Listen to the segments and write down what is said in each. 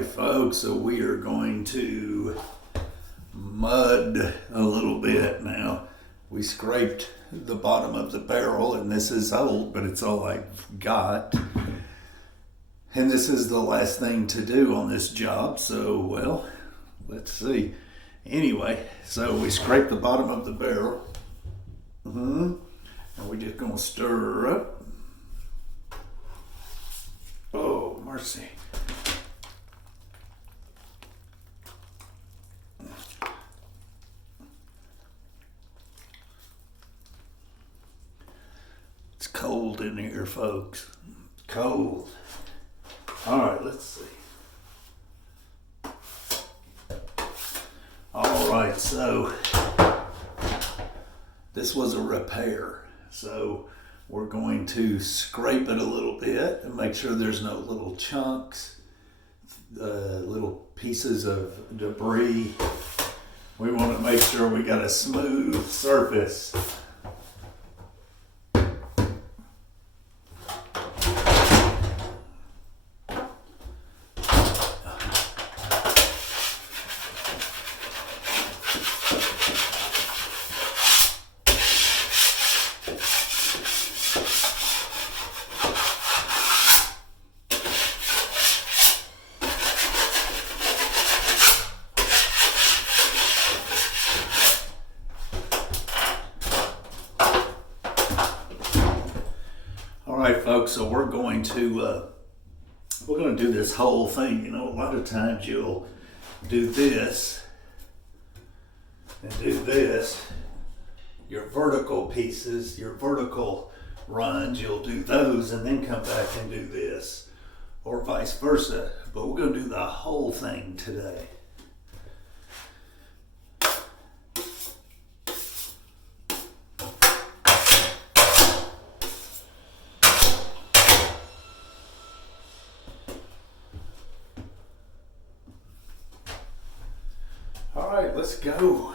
right, folks, so we are going to mud a little bit now. We scraped the bottom of the barrel, and this is old, but it's all I've got. And this is the last thing to do on this job, so, well, let's see. Anyway, so we scraped the bottom of the barrel. And we're just going to stir her up. Oh, mercy. It's cold in here, folks. It's cold. All right, let's see. All right, so this was a repair. So we're going to scrape it a little bit and make sure there's no little chunks, little pieces of debris. We want to make sure we got a smooth surface. Alright folks, so we're going to do this whole thing. You know, a lot of times you'll do this and do this. Your vertical pieces, your vertical runs, you'll do those and then come back and do this, or vice versa. But we're going to do the whole thing today. All right, let's go.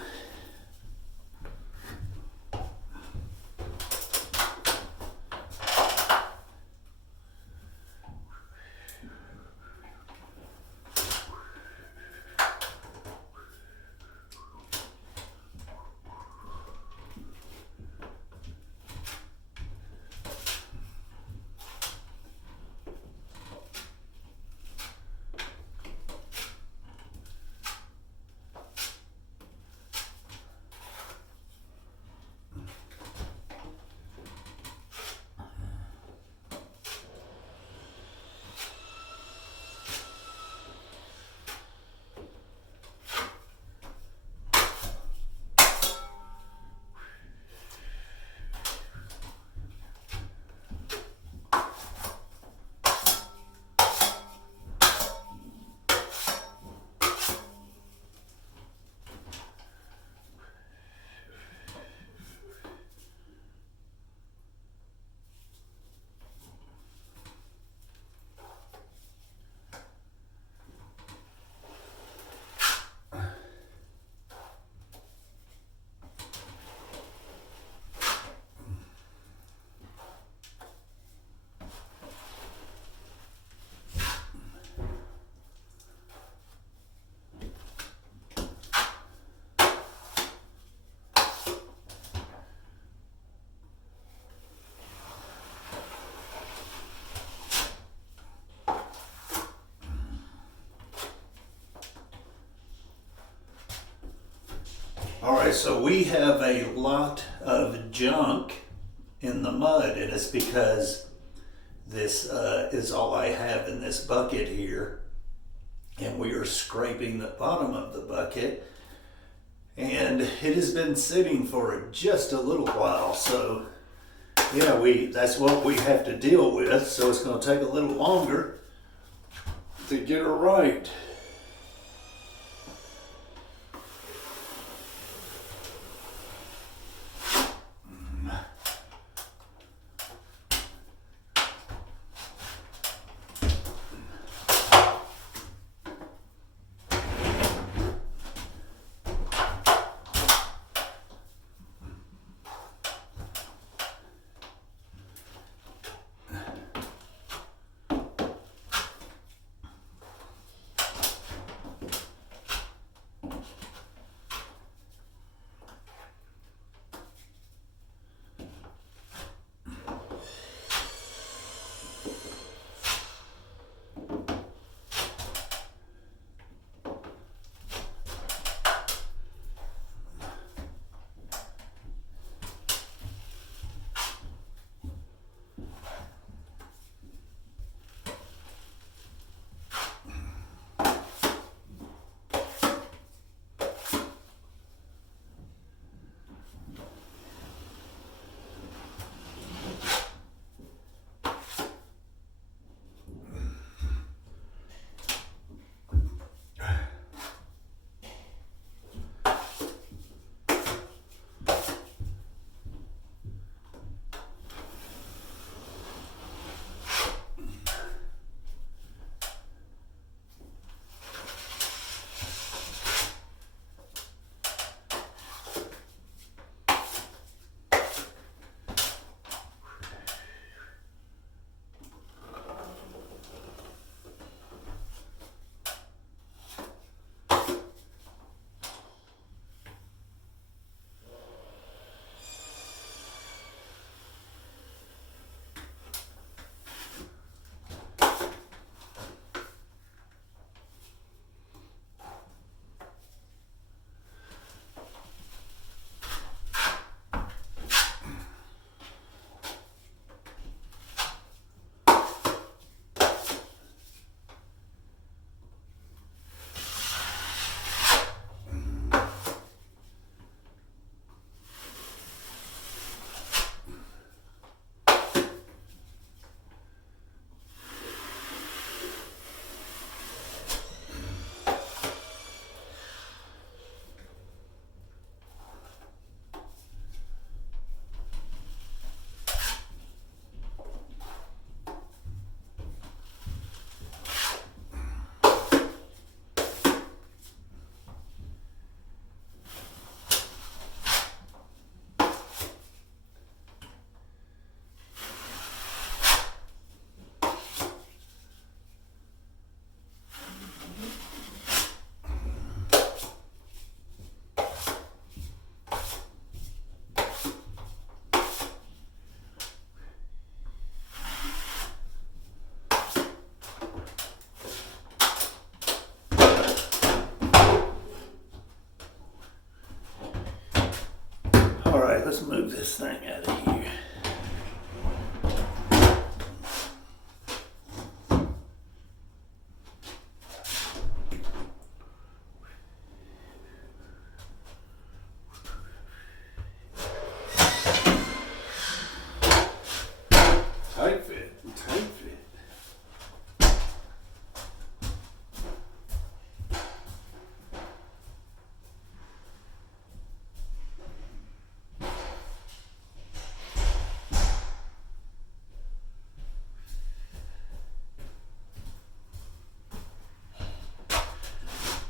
All right, so we have a lot of junk in the mud, and it's because this is all I have in this bucket here, and we are scraping the bottom of the bucket, and it has been sitting for just a little while. So yeah, that's what we have to deal with. So it's going to take a little longer to get her right. let's move this thing out of here. Tight fit, tight fit.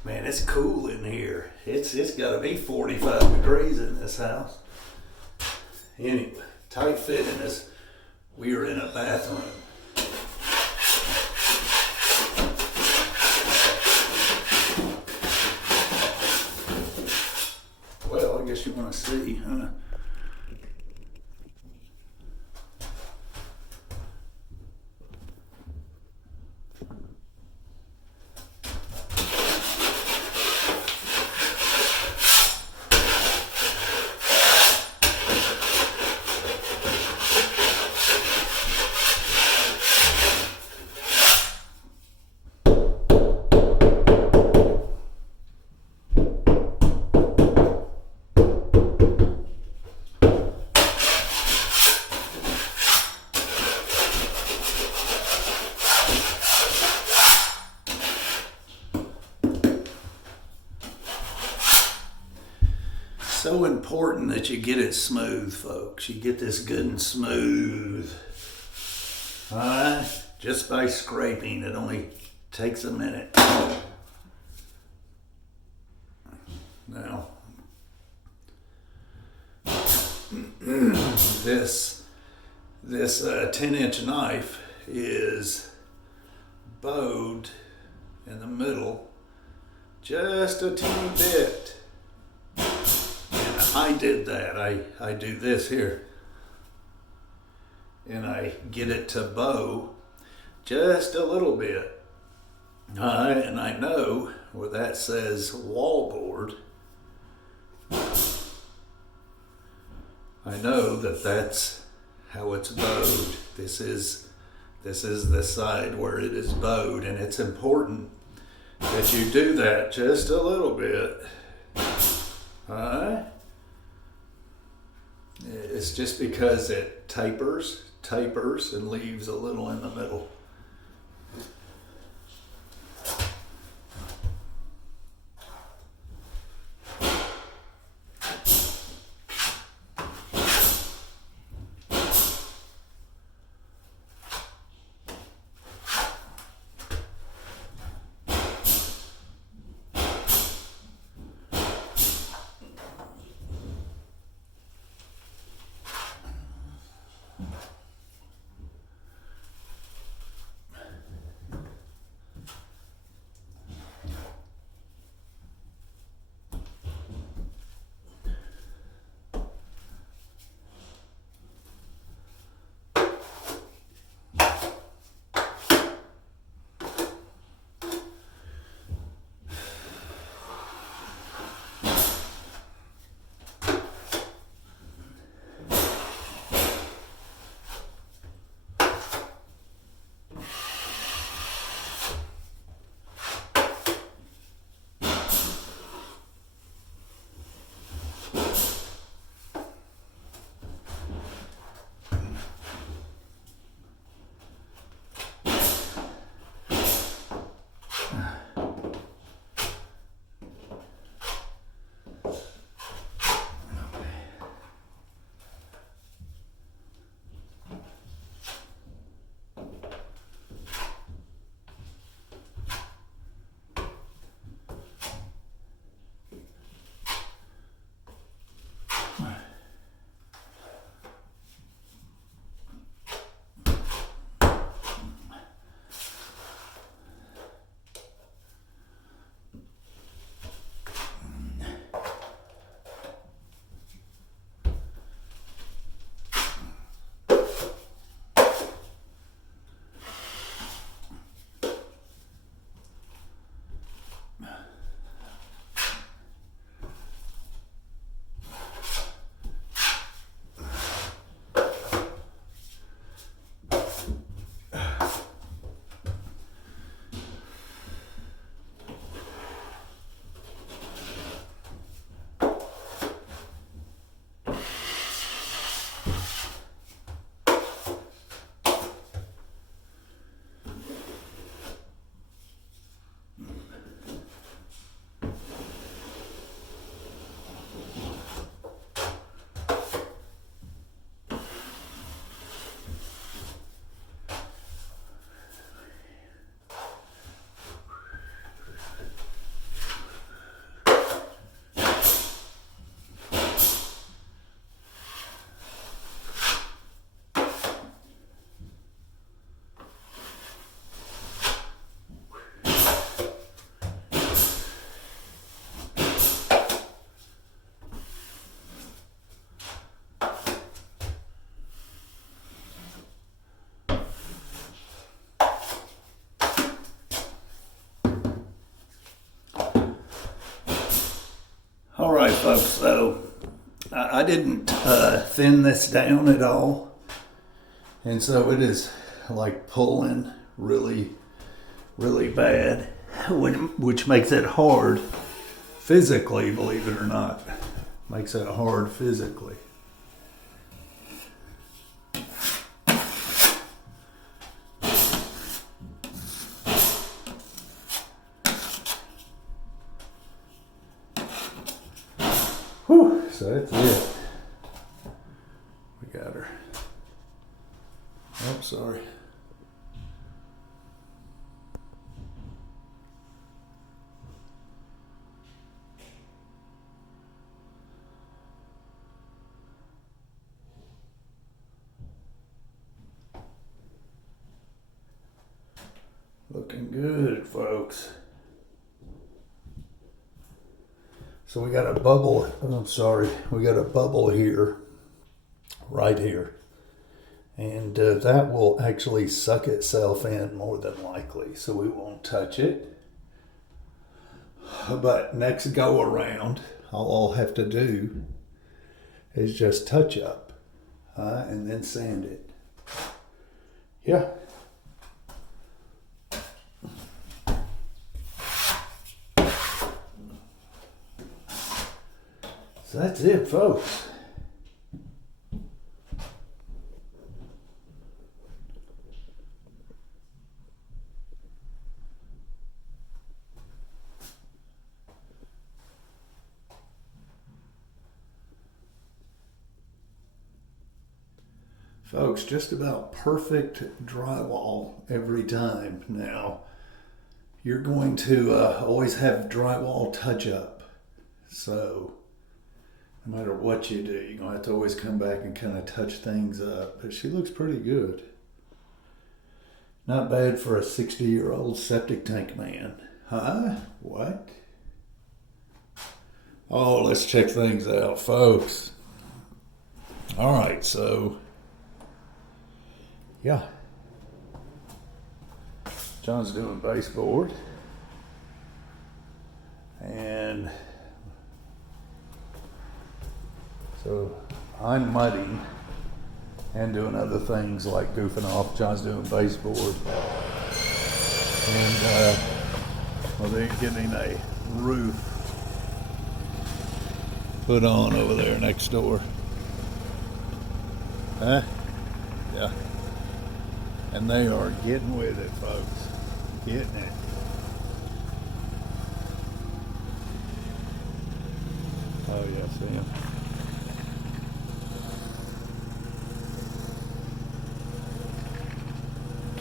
Man, it's cool in here. It's gotta be 45 degrees in this house. Anyway, tight fit in this. We are in a bathroom. Well, I guess you want to see, huh? So important that you get it smooth, folks. You get this good and smooth. All right, just by scraping. It only takes a minute. Now, this 10-inch knife is bowed in the middle just a teeny bit. I did that. I do this here. And I get it to bow just a little bit. And I know where that says wallboard. I know that that's how it's bowed. This is the side where it is bowed, and it's important that you do that just a little bit. Alright? It's just because it tapers, and leaves a little in the middle. folks, so I didn't thin this down at all. And so it is like pulling really, really bad, which makes it hard physically, believe it or not. Makes it hard physically. Whew, so that's it. We got her. Oh, sorry. Looking good, folks. So we got a bubble, we got a bubble here, right here. And that will actually suck itself in more than likely, so we won't touch it. But next go around, all I'll have to do is just touch up and then sand it. Yeah. So that's it, folks. Folks, just about perfect drywall every time. Now, you're going to always have drywall touch up. So, no matter what you do, you're going to have to always come back and kind of touch things up. But she looks pretty good. Not bad for a 60-year-old septic tank man. Huh? What? Oh, let's check things out, folks. All right, so, yeah. John's doing baseboard. And so I'm mudding and doing other things like goofing off. John's doing baseboard. And well, they're getting a roof put on over there next door. Huh? Yeah. And they are getting with it, folks. Getting it. Oh, yeah, see him?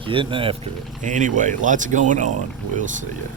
Getting after it. Anyway, lots going on. We'll see you.